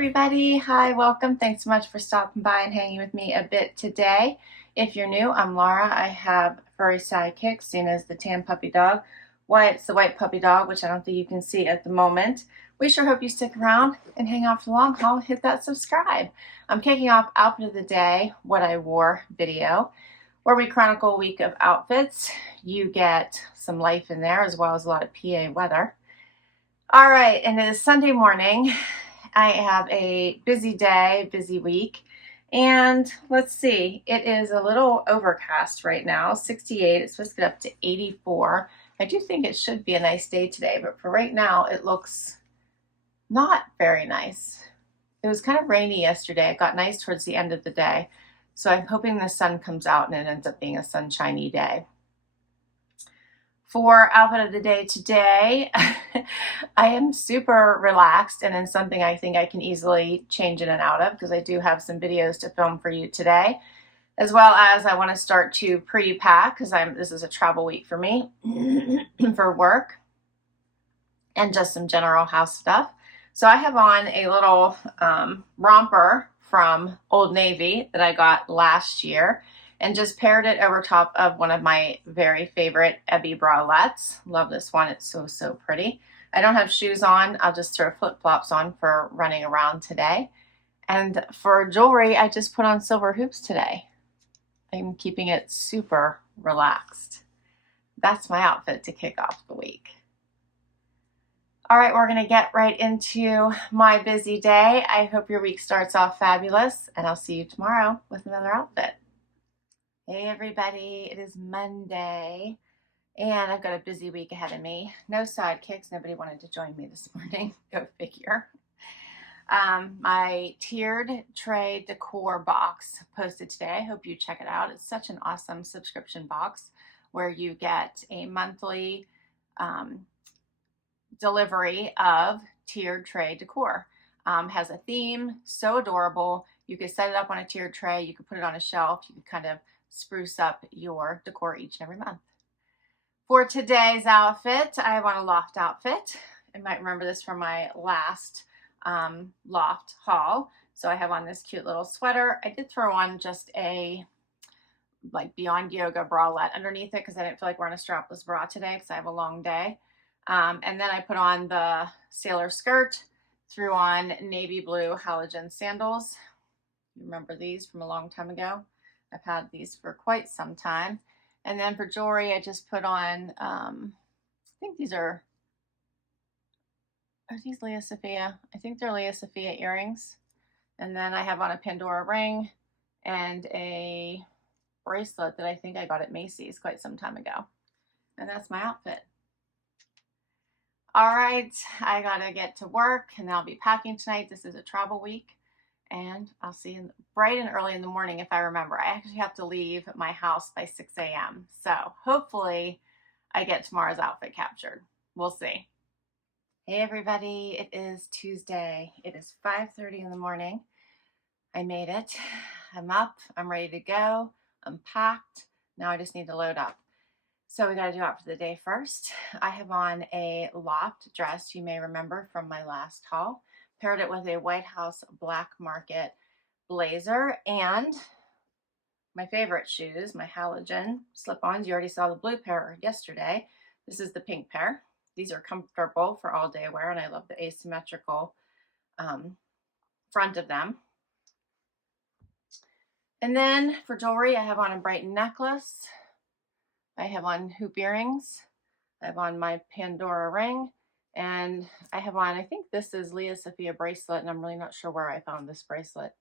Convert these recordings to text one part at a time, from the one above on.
everybody. Hi, welcome. Thanks so much for stopping by and hanging with me a bit today. If you're new, I'm Laura. I have furry sidekicks, seen as the tan puppy dog. Wyatt's the white puppy dog, which I don't think you can see at the moment. We sure hope you stick around and hang out for the long haul. Hit that subscribe. I'm kicking off Outfit of the Day, What I Wore video, where we chronicle a week of outfits. You get some life in there as well as a lot of PA weather. All right, and it is Sunday morning. I have a busy day, busy week, and let's see, it is a little overcast right now, 68. It's supposed to get up to 84. I do think it should be a nice day today, but for right now, it looks not very nice. It was kind of rainy yesterday. It got nice towards the end of the day, so I'm hoping the sun comes out and it ends up being a sunshiny day. For Outfit of the Day today, I am super relaxed and in something I think I can easily change in and out of because I do have some videos to film for you today, as well as I want to start to pre-pack because this is a travel week for me for work and just some general house stuff. So I have on a little romper from Old Navy that I got last year, and just paired it over top of one of my very favorite Ebby bralettes. Love this one, it's so, so pretty. I don't have shoes on, I'll just throw flip-flops on for running around today. And for jewelry, I just put on silver hoops today. I'm keeping it super relaxed. That's my outfit to kick off the week. All right, we're gonna get right into my busy day. I hope your week starts off fabulous, and I'll see you tomorrow with another outfit. Hey everybody, it is Monday and I've got a busy week ahead of me. No sidekicks, nobody wanted to join me this morning, go figure. My tiered tray decor box posted today. I hope you check it out. It's such an awesome subscription box where you get a monthly delivery of tiered tray decor. Has a theme, so adorable. You could set it up on a tiered tray, you could put it on a shelf, you could kind of spruce up your decor each and every month. For today's outfit, I have on a loft outfit. I might remember this from my last loft haul. So I have on this cute little sweater. I did throw on just a Beyond Yoga bralette underneath it because I didn't feel like wearing a strapless bra today because I have a long day. And then I put on the sailor skirt, threw on navy blue Halogen sandals. You remember these from a long time ago? I've had these for quite some time. And then for jewelry, I just put on, I think these are these Lea Sophia? I think they're Lea Sophia earrings. And then I have on a Pandora ring and a bracelet that I think I got at Macy's quite some time ago. And that's my outfit. All right, I gotta get to work and I'll be packing tonight. This is a travel week. And I'll see you bright and early in the morning if I remember. I actually have to leave my house by 6 a.m. So hopefully I get tomorrow's outfit captured. We'll see. Hey everybody, it is Tuesday. It is 5:30 in the morning. I made it. I'm up, I'm ready to go. I'm packed. Now I just need to load up. So we gotta do Outfit for the Day first. I have on a loft dress you may remember from my last haul. Paired it with a White House Black Market blazer and my favorite shoes, my Halogen slip-ons. You already saw the blue pair yesterday. This is the pink pair. These are comfortable for all day wear, and I love the asymmetrical front of them. And then for jewelry, I have on a bright necklace. I have on hoop earrings. I have on my Pandora ring. And I have on, I think this is Lea Sophia bracelet, and I'm really not sure where I found this bracelet.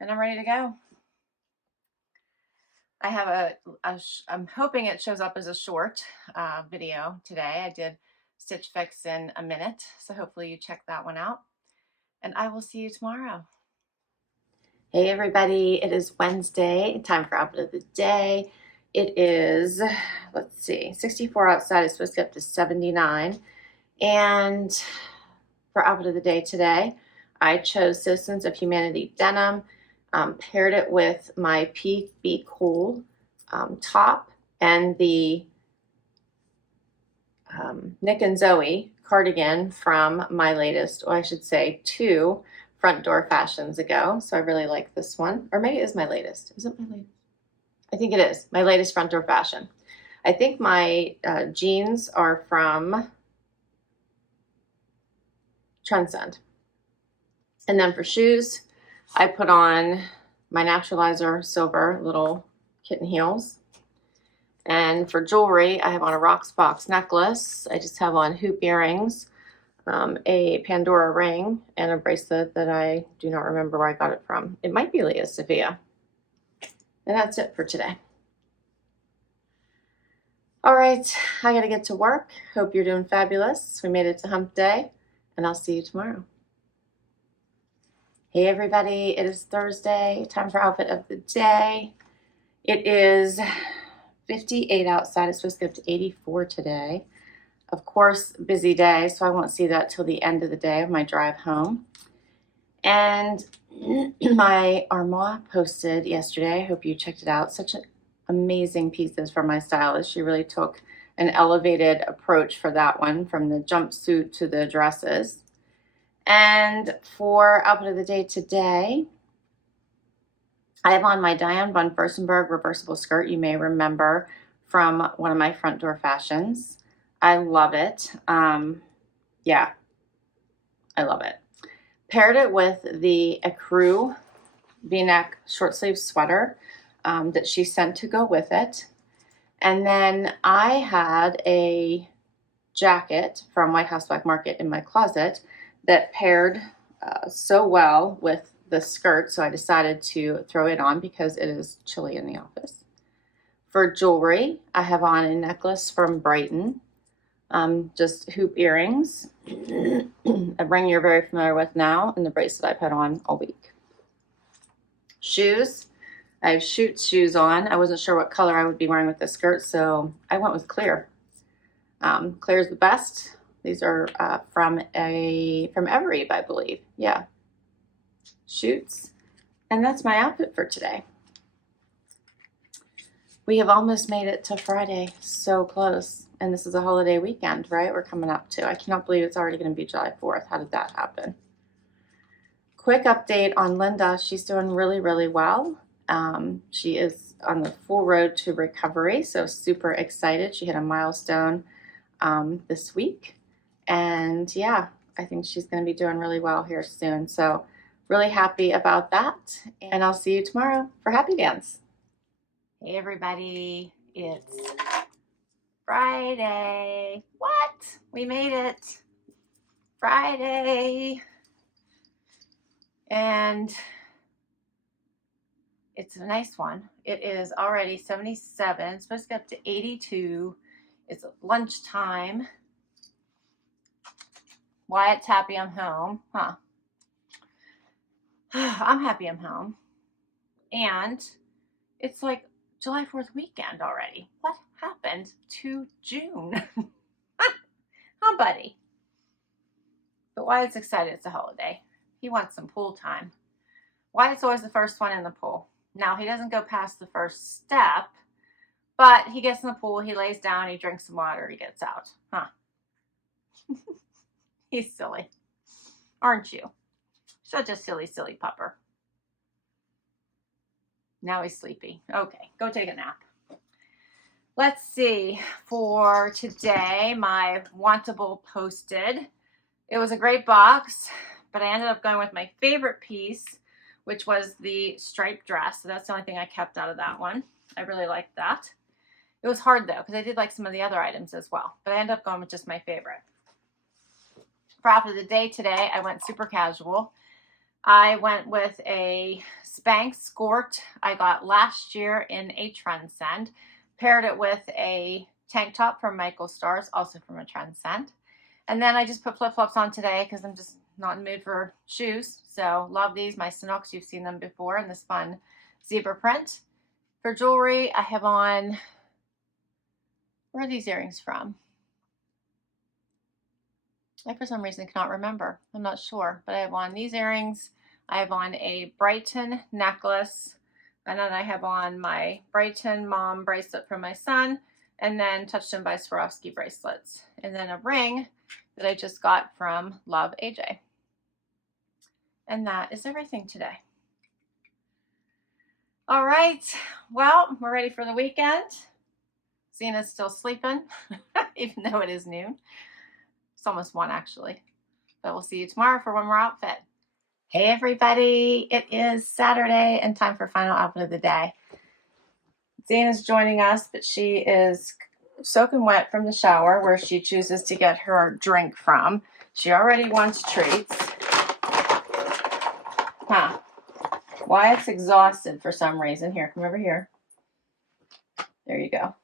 And I'm ready to go. I have I'm hoping it shows up as a short video today. I did Stitch Fix in a minute, so hopefully you check that one out. And I will see you tomorrow. Hey everybody, it is Wednesday, time for Outfit of the Day. It is, let's see, 64 outside. It's supposed to get up to 79. And for Outfit of the Day today, I chose Citizens of Humanity denim, paired it with my Peak Be Cool top and the Nick and Zoe cardigan from my latest, or I should say two front door fashions ago, so I really like this one. Or maybe it is my latest. Is it my latest? I think it is my latest front door fashion. I think my jeans are from Trendsend. And then for shoes, I put on my Naturalizer silver little kitten heels. And for jewelry, I have on a Rocksbox necklace. I just have on hoop earrings, a Pandora ring, and a bracelet that I do not remember where I got it from. It might be Leah Sophia. And that's it for today. All right, I gotta get to work. Hope you're doing fabulous. We made it to hump day, and I'll see you tomorrow. Hey everybody, it is Thursday, time for outfit of the day. It is 58 outside. It's supposed to get up to 84 today. Of course, busy day, so I won't see that till the end of the day of my drive home. And my Armoire posted yesterday. I hope you checked it out. Such amazing pieces from my stylist. She really took an elevated approach for that one, from the jumpsuit to the dresses. And for outfit of the day today, I have on my Diane von Furstenberg reversible skirt. You may remember from one of my front door fashions. I love it. Yeah, I love it. Paired it with the Ecru V-neck short sleeve sweater that she sent to go with it. And then I had a jacket from White House Black Market in my closet that paired so well with the skirt, so I decided to throw it on because it is chilly in the office. For jewelry, I have on a necklace from Brighton, just hoop earrings, a ring you're very familiar with now, and the bracelet I've had on all week. Shoes, I have Schutz shoes on. I wasn't sure what color I would be wearing with this skirt, so I went with clear. Clear is the best. These are from Every, I believe. Yeah. Schutz. And that's my outfit for today. We have almost made it to Friday. So close. And this is a holiday weekend, right? We're coming up to. I cannot believe it's already going to be July 4th. How did that happen? Quick update on Linda. She's doing really, really well. She is on the full road to recovery. So super excited. She hit a milestone this week. And yeah, I think she's going to be doing really well here soon. So really happy about that. And I'll see you tomorrow for Happy Dance. Hey everybody, it's Friday. What? We made it. Friday. And it's a nice one. It is already 77. It's supposed to get up to 82. It's lunchtime. Wyatt's happy I'm home. Huh. I'm happy I'm home. And it's like July 4th weekend already. What happened to June? Huh, buddy? But Wyatt's excited it's a holiday. He wants some pool time. Wyatt's always the first one in the pool. Now, he doesn't go past the first step, but he gets in the pool, he lays down, he drinks some water, he gets out. Huh. He's silly. Aren't you? Such a silly, silly pupper. Now he's sleepy. Okay, go take a nap. Let's see. For today, my Wantable posted. It was a great box, but I ended up going with my favorite piece, which was the striped dress. So that's the only thing I kept out of that one. I really liked that. It was hard though, because I did like some of the other items as well, but I ended up going with just my favorite. For outfit of the day today, I went super casual. I went with a Spanx Skort I got last year in a Trendsend. Paired it with a tank top from Michael Stars, also from a Trendsend. And then I just put flip-flops on today because I'm just not in the mood for shoes. So love these, my Sanuks. You've seen them before in this fun zebra print. For jewelry, I have on, where are these earrings from? I, for some reason, cannot remember. I'm not sure, but I have on these earrings. I have on a Brighton necklace, and then I have on my Brighton mom bracelet from my son, and then Touched In by Swarovski bracelets, and then a ring that I just got from Luv AJ. And that is everything today. All right, well, we're ready for the weekend. Zena's still sleeping, even though it is noon. It's almost 1 actually. But we'll see you tomorrow for one more outfit. Hey everybody, it is Saturday and time for final outfit of the day. Zena's joining us, but she is soaking wet from the shower where she chooses to get her drink from. She already wants treats. Huh. Wyatt's exhausted for some reason. Here, come over here. There you go.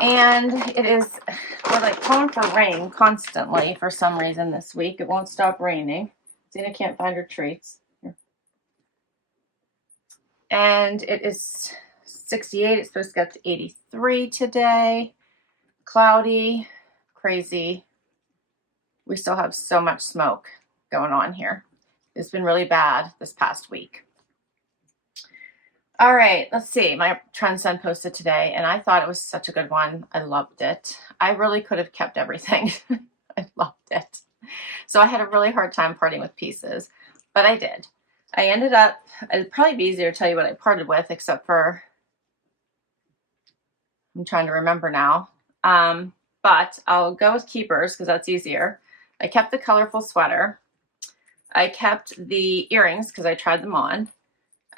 And we're like calling for rain constantly for some reason this week. It won't stop raining. Zena can't find her treats. Here. And it is 68. It's supposed to get to 83 today. Cloudy, crazy. We still have so much smoke going on here. It's been really bad this past week. All right, let's see. My Trendsend posted today, and I thought it was such a good one. I loved it. I really could have kept everything. I loved it. So I had a really hard time parting with pieces, but I did. I ended up, it'd probably be easier to tell you what I parted with, except for, I'm trying to remember now. But I'll go with keepers because that's easier. I kept the colorful sweater. I kept the earrings because I tried them on.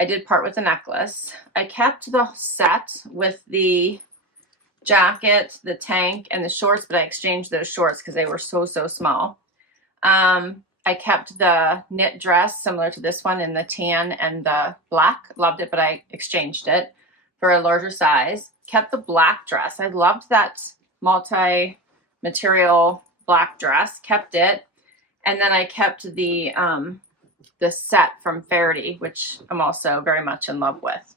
I did part with the necklace. I kept the set with the jacket, the tank, and the shorts, but I exchanged those shorts because they were so small. I kept the knit dress similar to this one in the tan and the black. Loved it, but I exchanged it for a larger size. Kept the black dress. I loved that multi-material black dress. Kept it. And then I kept the set from Faraday, which I'm also very much in love with.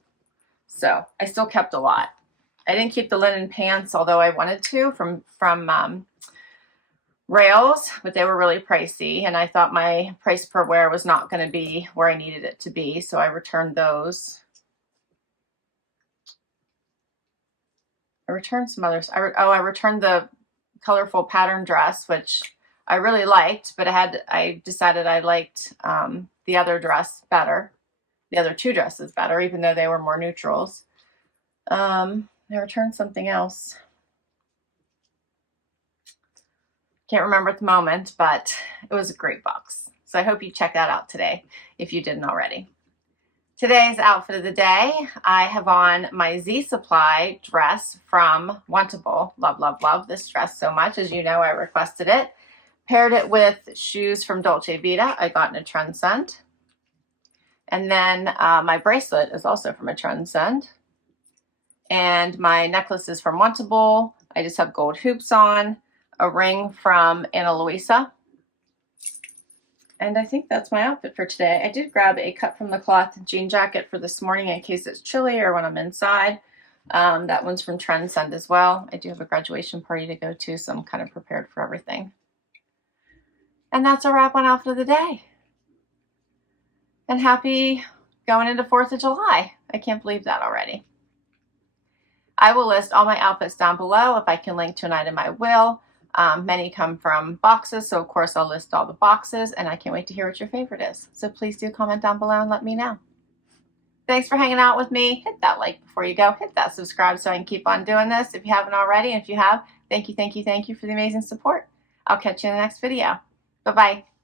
So I still kept a lot. I didn't keep the linen pants, although I wanted to, from Rails, but they were really pricey, and I thought my price per wear was not going to be where I needed it to be, so I returned those. I returned some others. I returned the colorful pattern dress, which I really liked, but I decided I liked the other dress better, the other two dresses better, even though they were more neutrals. I returned something else. Can't remember at the moment, but it was a great box. So I hope you check that out today if you didn't already. Today's outfit of the day, I have on my Z Supply dress from Wantable. Love, love, love this dress so much. As you know, I requested it. Paired it with shoes from Dolce Vita. I got in a Trendsend. And then my bracelet is also from a Trendsend. And my necklace is from Wantable. I just have gold hoops on. A ring from Ana Luisa. And I think that's my outfit for today. I did grab a cut from the cloth jean jacket for this morning in case it's chilly or when I'm inside. That one's from Trendsend as well. I do have a graduation party to go to, so I'm kind of prepared for everything. And that's a wrap on outfit of the day. And happy going into 4th of July. I can't believe that already. I will list all my outfits down below. If I can link to an item, I will. Many come from boxes, so of course I'll list all the boxes, and I can't wait to hear what your favorite is. So please do comment down below and let me know. Thanks for hanging out with me. Hit that like before you go. Hit that subscribe so I can keep on doing this if you haven't already. And if you have, thank you for the amazing support. I'll catch you in the next video. Bye-bye.